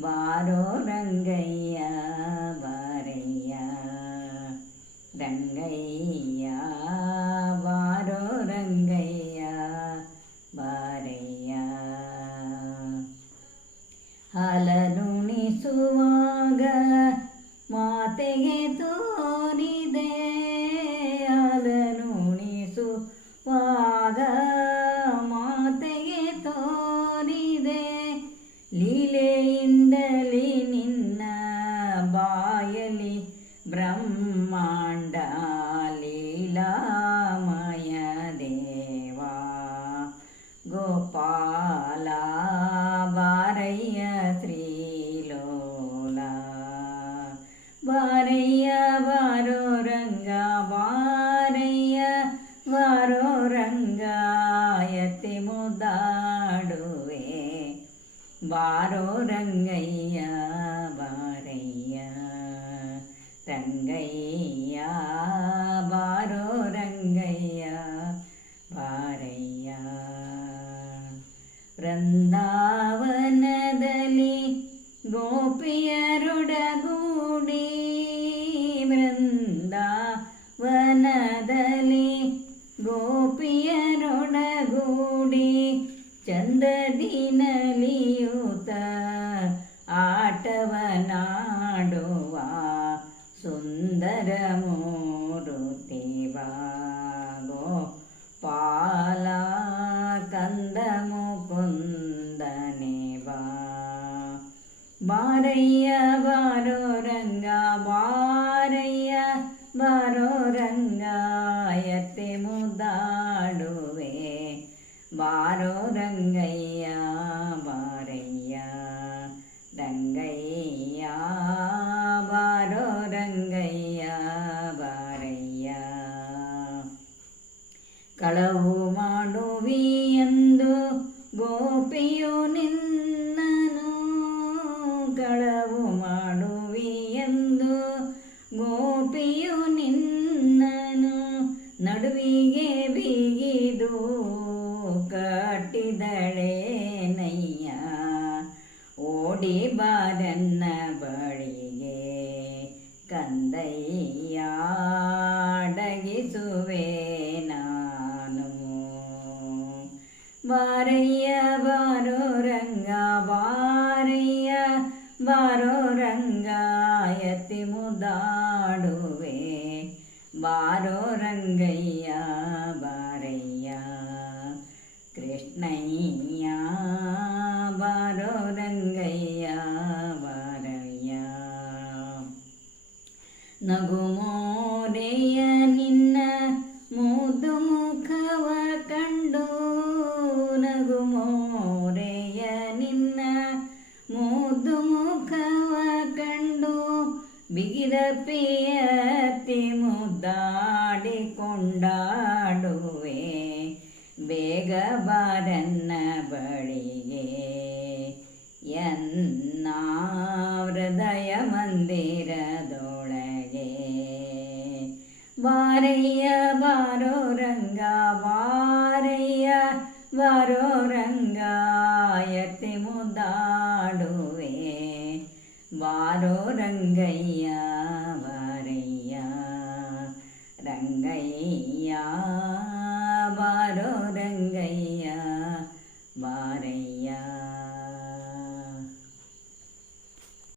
वारो रंगैया बारैया रंगैया वारो रंगैया बारैया हालनुनी सुवागा माते हे ब्रह्माण्ड लीला देवा, गोपाला वारय श्रीलोला लोला वारो रङ्गा रङ्गारय वारो रङ्गायति मुदाडुवे बारो रङ्गय्या വൃന്ദാവനദലി ഗോപിയരുടകൂടി വൃന്ദാവനദലി ഗോപിയരുടകൂടി ചന്ദ്രദിനലിയൂത ആട്ടവനാടുവാ സുന്ദരമോ பாரைய வாரோ ரங்கா பாரைய வாரோ ரங்காயத்தை முதாடுவே பாரோ ரங்கையா பாரையா ரங்கையா பாரோ ரங்கையா பாரையா களவு மாடுவி எந்தோ கோபியோ நின்று ನಯ್ಯ ಓಡಿ ಬಾರನ್ನ ಬಳಿಗೆ ನಾನು ಬಾರಯ್ಯ ಬಾರೋ ರಂಗ ಬಾರಯ್ಯ ಬಾರೋ ನಗು ಮೋರೆಯ ನಿನ್ನ ಮುದು ಮುಖವ ಕಂಡು ನಗು ಮೋರೆಯ ನಿನ್ನ ಮುದು ಮುಖವ ಕಂಡು ಬಿಗಿರ ಪಿಯತಿ ಮುದ್ದಾಡಿಕೊಂಡಾಡುವೆ ಬೇಗ ಬಾರನ್ನ ಬಳಿಗೆ ಎನ್ನ ಹೃದಯ ಮಂದಿರ वारो रङ्गा वार्याारो वारोरंगा ताडो वारो रङ्गय्या